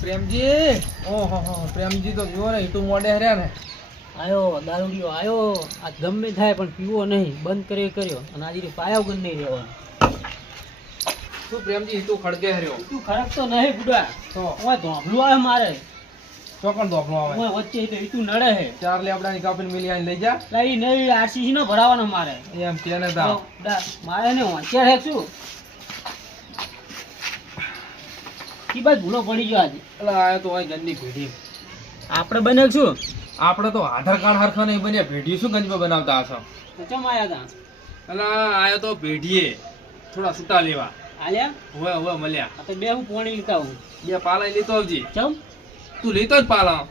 પ્રેમજી, ઓહો પ્રેમજી તો પીવો ને ઈટુ મોડે હર્યા ને. આયો દારૂડિયો આયો. આ ગમે થાય પણ પીવો નહીં, બંધ કર્યો અને આજે પાયા વગર નહીં રહેવાનું. શું પ્રેમજી ઈટુ ખડકે હર્યો? તું ખરાબ તો નહીં બુડા. તો ઓય ધોંભલું આવે મારે. ચોકણ દોખલો આવે. ઓય વચ્ચે તો ઈટુ નડે હે. ચાર લેબડાની કાપીને મિલી આઈને લઈ જા. લઈ નહીં આરસીસી નો ભરાવાનો મારે. એમ કે ને તા. મારે ને હોંચિયાર હે શું? કી બાદ ભૂલો પડી ગયો આજે. એટલે આયો તો અહીં ગંદી પેઢી. આપણે બને શું? આપણે તો આધાર કાર્ડ હરખા નહીં બન્યા, પેઢી શું ગંજમાં બનાવતા હશો? ચમ આયા તા? એટલે આયો તો પેઢીએ થોડા છૂટા લેવા. આલ્યા? હવે મળ્યા. આ તો બે હું પોણી લીધા હું. બે પાલા લેતો આવજી. ચમ? તું લેતો જ પાલા.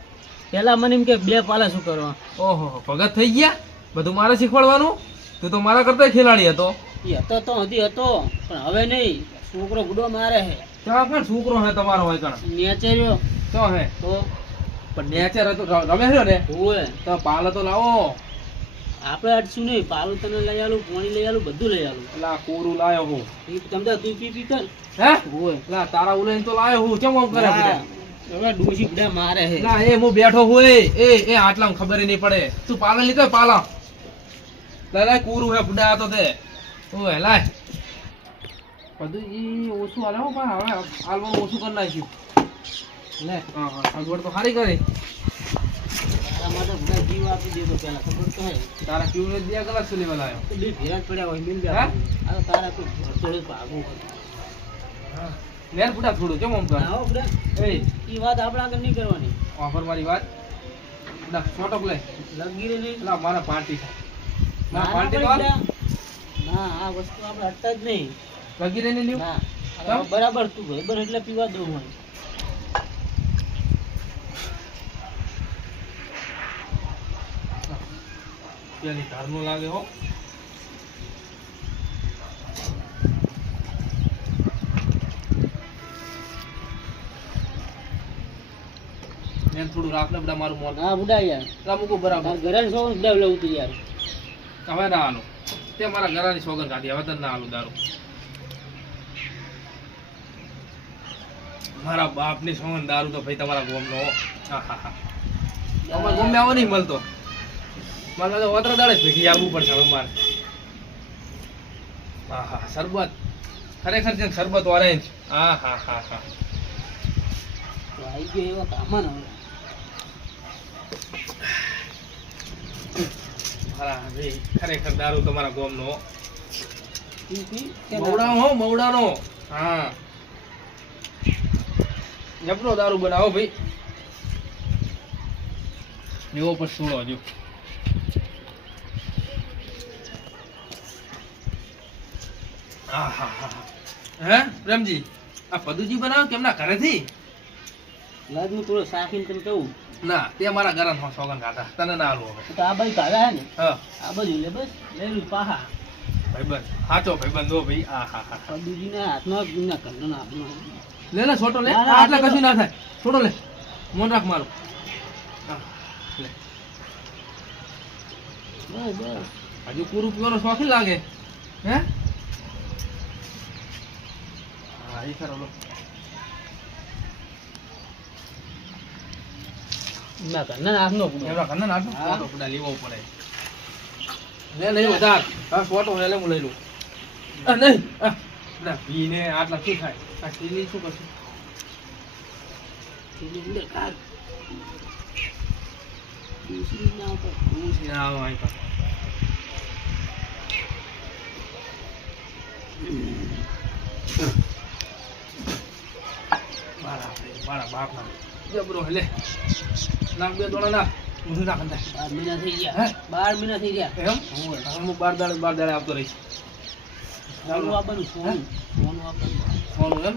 પેલા મને એમ કે બે પાલા શું કરવા? ઓહો ભગત થઈ ગયા. બધું મારે શીખવાડવાનું. તું તો મારા કરતા ખેલાડી હતો. એ હતો તો હજી હતો પણ હવે નહીં. છોકરો ગુડો મારે હે. ત્યાં પણ છોકરો હે તમારો હોય કણ. નેચે રહ્યો તો હે તો પણ નેચર હતો રમે રહ્યો ને હોય. તો પાલો તો લાવો. આપણે અટશું નહીં. પાલું તને લઈ આલું, પાણી લઈ આલું, બધું લઈ આલું. એટલે આ કોરું લાયો હું. તમને તું પી કર હે હોય. એટલે તારા ઉલઈને તો લાયો હું. કેમ આમ કરે બધા? હવે ડોશી બધા મારે હે. ના એ હું બેઠો હોય એ આટલામાં ખબર નહીં પડે. તું પાલા લીધો પાલા લાય કોરું હે બુડા તો તે ઓય લાય બધું ઈ ઓછું હાલે હો પણ હવે હાલવાનું ઓછું કરી નાખ્યું. લે હા સગવડ તો સારી કરી. તારા માટે બધા જીવ આપી દેતો પેલા ખબર તો હે. તારા ક્યુ ને 2 કલાક સુધી લાયો. તો બે ભેરા જ પડ્યા હોય મિલ હા? જાય. આ તો તારા કોઈ ભરતોડે ભાગવું. હા લેર બુડા થોડું કેમ આમ કર. આવો બધા એ ઈ વાત આપણા આગળ નહીં કરવાની. ઓફર મારી વાત ના છોટો લે લગી રે નહીં. લા મારા પાર્ટી ના ના, પાર્ટી તો આપણે ના આ વસ્તુ આપણે હટતા જ નહીં. લગી રહીને લ્યો. ના કેમ? બરાબર તું ભાઈ એટલે પીવા દઉં મને. પેલી ધારનું લાગે હો. મેં થોડું રાખ ને બધા મારું મોન હા બુડા યાર. મૂકો બરાબર. તાર ઘરે ને સૌ બધા લઉં તું યાર. હવે ના હાલો તે મારા ઘરની સોગન કાઢી. હવે તને ના હાલું દારૂ. મારા બાપની સોગન દારૂ તો ભાઈ તમારા ગોમનો હો. હા હા હા અમારા ગોમે આવો નહીં મળતો. મારે તો વતરા દાડે ભેગી આવવું પડશે હવે મારે. હા હા શરબત ખરેખર છે શરબત ઓરેન્જ. હા હા હા હા તો આવી ગયો એવા કામમાં ને હવે. હા ભાઈ ખરેખર દારૂ તમારા ગોમનો હો. પી પી કે ના? મવડાનો હો મવડાનો. હા જબરો દારૂ બનાવો ભાઈ. એવો પણ સુણો જો. હા હા હા હે પ્રેમજી આ પદુજી બનાવો કેમના ઘરેથી? લાજ હું થોડો સાખીને તને કહું. ના તે મારા ઘરના સોગન કાઢા તને ના આલું હવે. તો આ બાજુ કાઢા હે ને હા આ બાજુ લે બસ લઈ લઉં પાહા. ભાઈબંધ સાચો ભાઈબંધ હો ભાઈ. હા હા હા પદુજીના હાથમાં ના ઘરનો હાથનો. લે લે છોટો લે. ના, ના, આટલા આ કશું ના થાય. છોટો લે મોન રાખ મારું. હા લે બસ બસ હજુ પૂરું પીવાનો શોખીન લાગે હે? હા એ ખરો લો. ના ઘરના હાથનો એવડા ઘરના નાખો હા. ફોટો પડા લેવો પડે. લે લે વધાર. હા ફોટો લે હું લઈ લઉં. આ નહીં આ ના પીને આટલા શું થાય? આ સીલી શું કરશું? પેલી ઉડે કાઢ. દૂસરી ના ઉપર. હું છે આવો અહીં પર. મારા બાપના જબરો લે નાખ બે દોણા નાખ. ઊંધું નાખ અંદર. 12 મહિના થઈ ગયા. હે? 12 મહિના થઈ ગયા. એમ હું 12 દાડે આવતો રહીશ. સોનું આપવાનું સોનું. સોનું આપવાનું. સોનું એમ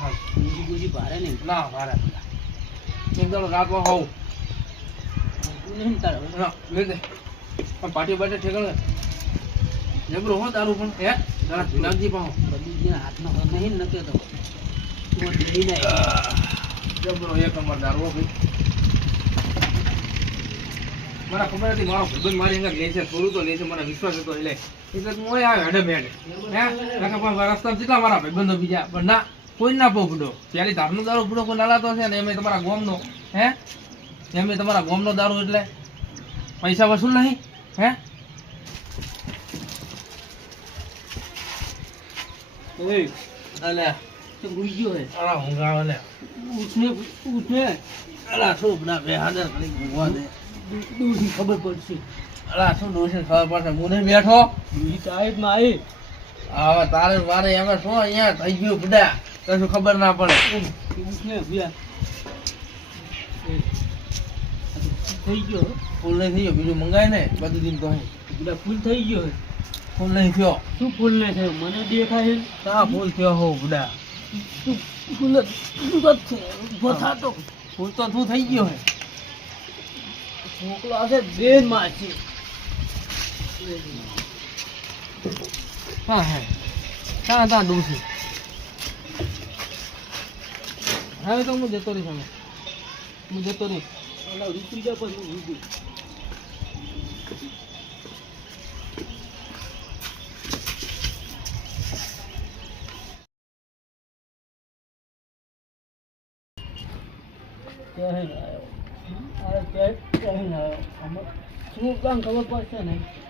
હા. બીજી બીજી ભારે નહીં. ના મારા એકદમ રાતમાં હોઉં તું નહીં ને તારે હવે. ના લઈ દે પણ પાટી બાટી ઠેકાણે જબરો હો દારૂ પણ હે તારા જુનાજી પાહો પદુજીના હાથનો હાથ નહીં ને નક્યો તો. તું મને લઈ જાય. જબરો એક નંબર દારૂ હો ભાઈ. મને ખબર હતી મારો ભાઈબંધ મારી અંદર લે છે થોડું તો લે છે મને વિશ્વાસ હતો એટલે હું આવ્યો હેડે મેડે હે પણ રસ્તામાં કેટલા મારા ભાઈબંધો બીજા પણ ના કોઈ ના પકડો ત્યારે ધારનો દારૂ પૂરો કોઈ નાલાતો છે ને એમે તમારા ગોમનો હે એમે તમારા ગોમનો દારૂ એટલે પૈસા વસૂલ નહીં હે ઓય અલ્યા તો ભૂઈ ગયો હે અલા ઊંઘાવે ને ઉઠને અલા શું બડા બે હાજર કરી ઊંઘવા દે દૂધી ખબર પડશે અલા શું ડોશી ખબર પડશે હું નહીં બેઠો દૂધી સાઈડમાં આવી હવે તારે મારે એમાં શું અહીંયા થઈ ગયું બડા કશું ખબર ના પડે ઉઠને ભૂયા થઈ ગયો ફૂલ નહીં થઈ ગયો બીજું મંગાય ને બધું દિન તો બધા ફૂલ થઈ ગયો હે ફૂલ નહીં થયો શું ફૂલ ને થયો મને દેખાય છે કા ફૂલ થયો હો બડા ફૂલ છે ઉભો થાતો ફૂલ તો તું થઈ ગયો હે છોકરો છે બેન માં છે હા હે ત્યાં ડૂસી હવે તો હું જતો રહીશ અમે હું જતો રહીશ ઓલા રૂપી જા પછી રૂપી ક્યાં આવ્યો અરે ક્યાં આવ્યો શું કામ ખબર પડશે નહીં